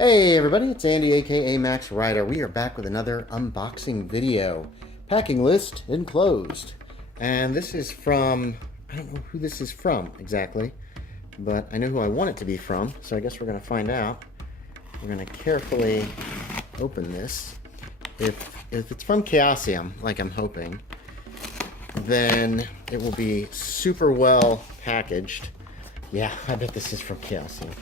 Hey everybody, it's Andy aka Max Ryder. We are back with another unboxing video. Packing list enclosed. And this is from, I don't know who this is from exactly, but I know who I want it to be from, so I guess we're going to find out. We're going to carefully open this. If it's from Chaosium, like I'm hoping, then it will be super well packaged. Yeah, I bet this is from Chaosium.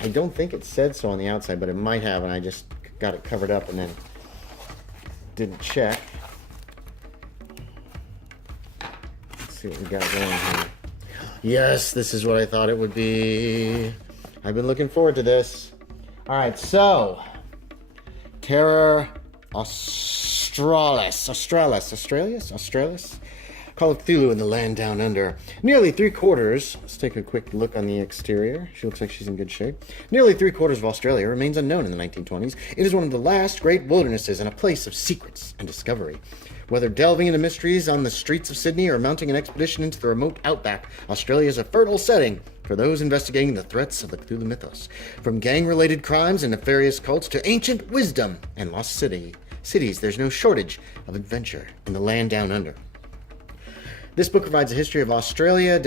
I don't think it said so on the outside, but it might have, and I just got it covered up and then didn't check. Let's see what we got going here. Yes, this is what I thought it would be. I've been looking forward to this. All right, so Terra Australis. Call of Cthulhu in the Land Down Under. Nearly 3/4, let's take a quick look on the exterior. She looks like she's in good shape. Nearly 3/4 of Australia remains unknown in the 1920s. It is one of the last great wildernesses and a place of secrets and discovery. Whether delving into mysteries on the streets of Sydney or mounting an expedition into the remote outback, Australia is a fertile setting for those investigating the threats of the Cthulhu mythos. From gang-related crimes and nefarious cults to ancient wisdom and lost cities, there's no shortage of adventure in the Land Down Under. This book provides a history of Australia,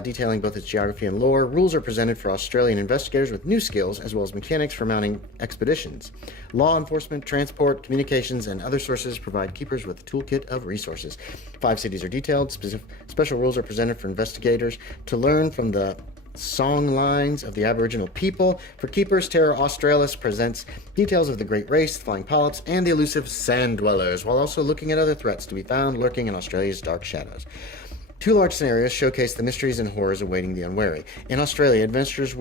detailing both its geography and lore. Rules are presented for Australian investigators with new skills, as well as mechanics for mounting expeditions. Law enforcement, transport, communications, and other sources provide keepers with a toolkit of resources. 5 cities are detailed. Special rules are presented for investigators to learn from the song lines of the Aboriginal people. For keepers, Terra Australis presents details of the Great Race, the flying polyps, and the elusive sand dwellers, while also looking at other threats to be found lurking in Australia's dark shadows. 2 large scenarios showcase the mysteries and horrors awaiting the unwary. In Australia, investigators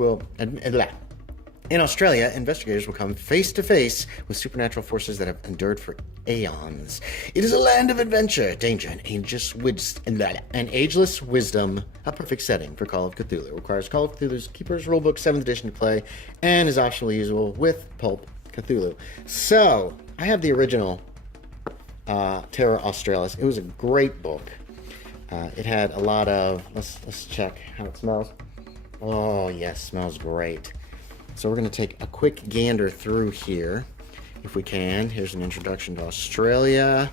will come face to face with supernatural forces that have endured for aeons. It is a land of adventure, danger, and ageless wisdom. A perfect setting for Call of Cthulhu. It requires Call of Cthulhu's Keeper's Rulebook 7th edition to play, and is optionally usable with Pulp Cthulhu. So, I have the original Terra Australis. It was a great book. It had a lot of... Let's check how it smells. Oh, yes, smells great. So we're going to take a quick gander through here, if we can. Here's an introduction to Australia,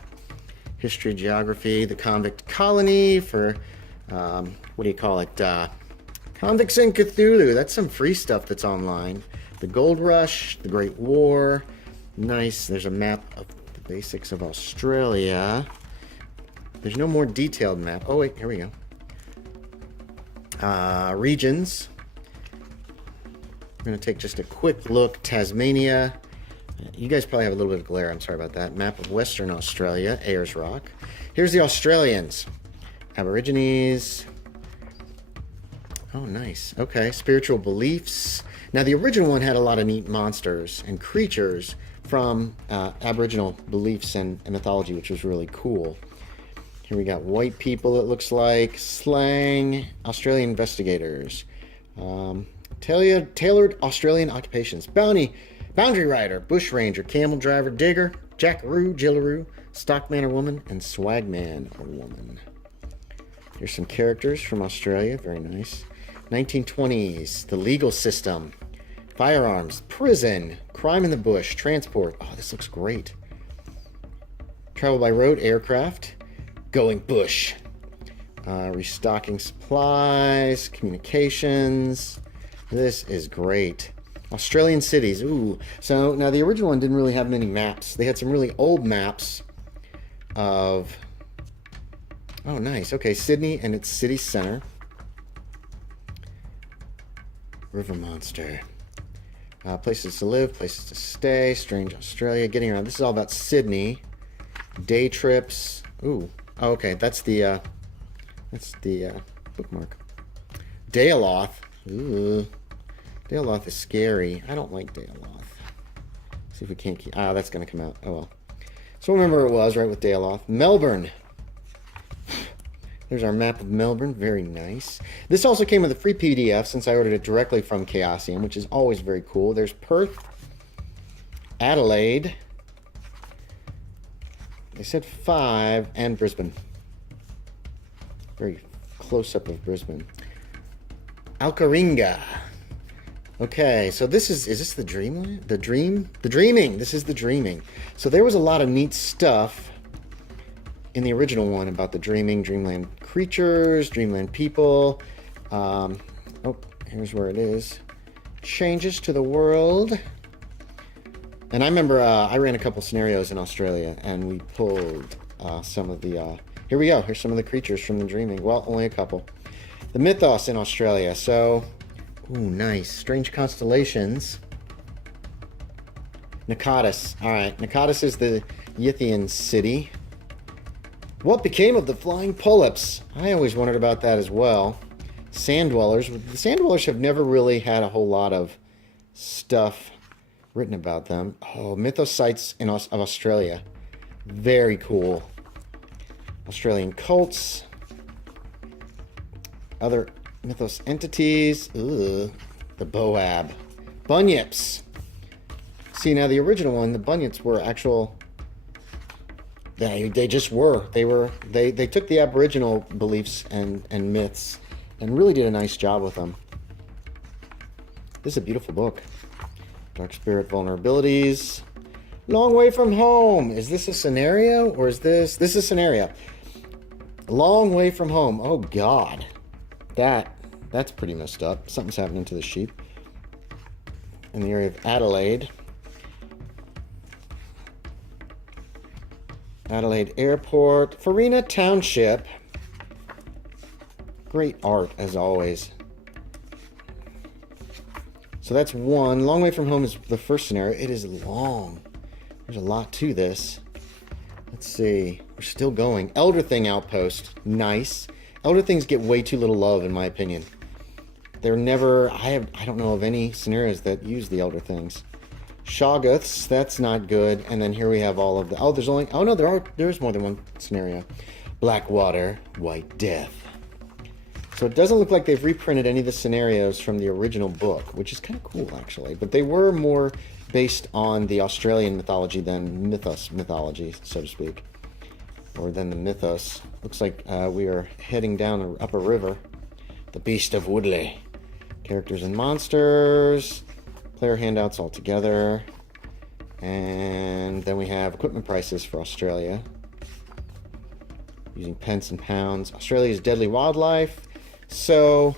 history, geography, the convict colony for, what do you call it, Convicts in Cthulhu. That's some free stuff that's online. The Gold Rush, the Great War. Nice. There's a map of the basics of Australia. There's no more detailed map. Oh, wait, here we go. Regions. We're going to take just a quick look. Tasmania. You guys probably have a little bit of glare. I'm sorry about that. Map of Western Australia. Ayers Rock. Here's the Australians. Aborigines. Oh, nice. Okay. Spiritual beliefs. Now, the original one had a lot of neat monsters and creatures from Aboriginal beliefs and mythology, which was really cool. Here we got white people, it looks like. Slang. Australian investigators. Tailored Australian occupations. Boundary rider, bush ranger, camel driver, digger, jackaroo, jillaroo, stockman or woman, and swagman or woman. Here's some characters from Australia. Very nice. 1920s. The legal system. Firearms. Prison. Crime in the bush. Transport. Oh, this looks great. Travel by road. Aircraft. Going bush. Restocking supplies. Communications. This is great. Australian cities. Ooh. So now the original one didn't really have many maps. They had some really old maps of... Oh, nice. Okay, Sydney and its city center. River Monster. Places to live, places to stay. Strange Australia. Getting around. This is all about Sydney. Day trips. Ooh. Oh, okay, that's the bookmark. Daaloth. Ooh. Daaloth is scary. I don't like Daaloth. See if we can't keep... that's going to come out. Oh, well. So remember it was, right, with Daaloth. Melbourne. There's our map of Melbourne. Very nice. This also came with a free PDF since I ordered it directly from Chaosium, which is always very cool. There's Perth. Adelaide. They said 5, and Brisbane. Very close-up of Brisbane. Alcaringa. Okay, so this is this the dreamland? The dreaming. This is the dreaming. So there was a lot of neat stuff in the original one about the dreaming, dreamland creatures, dreamland people. Oh, here's where it is. Changes to the world. And I remember I ran a couple scenarios in Australia, and we pulled some of the... here we go. Here's some of the creatures from the dreaming. Well, only a couple. The mythos in Australia. So... Ooh, nice. Strange constellations. Nakatis. Alright, Nakatis is the Yithian city. What became of the flying polyps? I always wondered about that as well. Sand dwellers. The sand dwellers have never really had a whole lot of stuff written about them. Oh, mythos sites of Australia. Very cool. Australian cults. Other... mythos entities. Ugh. The Boab. Bunyips. See, now the original one, the Bunyips were actual... They just were. They took the Aboriginal beliefs and myths and really did a nice job with them. This is a beautiful book. Dark Spirit Vulnerabilities. Long Way from Home. Is this a scenario or is this... This is a scenario. Long Way from Home. Oh, God. That's pretty messed up. Something's happening to the sheep. In the area of Adelaide. Adelaide Airport. Farina Township. Great art, as always. So that's one. Long Way from Home is the first scenario. It is long. There's a lot to this. Let's see. We're still going. Elder Thing Outpost. Nice. Elder Things get way too little love, in my opinion. They're never... I don't know of any scenarios that use the Elder Things. Shoggoths, that's not good. And then here we have all of the... Oh, there's only... Oh, no, there's more than one scenario. Blackwater, White Death. So it doesn't look like they've reprinted any of the scenarios from the original book, which is kind of cool, actually. But they were more based on the Australian mythology than mythos mythology, so to speak. Or than the mythos. Looks like we are heading down up a river. The Beast of Woodley. Characters and monsters. Player handouts all together. And then we have equipment prices for Australia. Using pence and pounds. Australia's deadly wildlife. So,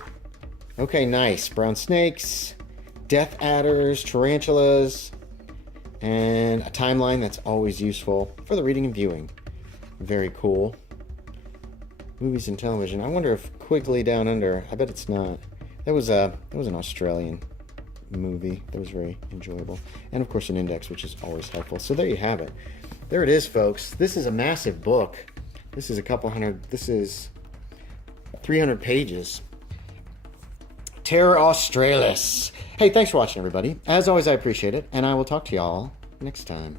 okay, nice. Brown snakes. Death adders. Tarantulas. And a timeline that's always useful for the reading and viewing. Very cool. Movies and television. I wonder if Quigley Down Under... I bet it's not. That was an Australian movie. That was very enjoyable. And, of course, an index, which is always helpful. So there you have it. There it is, folks. This is a massive book. This is a couple hundred... This is 300 pages. Terra Australis. Hey, thanks for watching, everybody. As always, I appreciate it. And I will talk to y'all next time.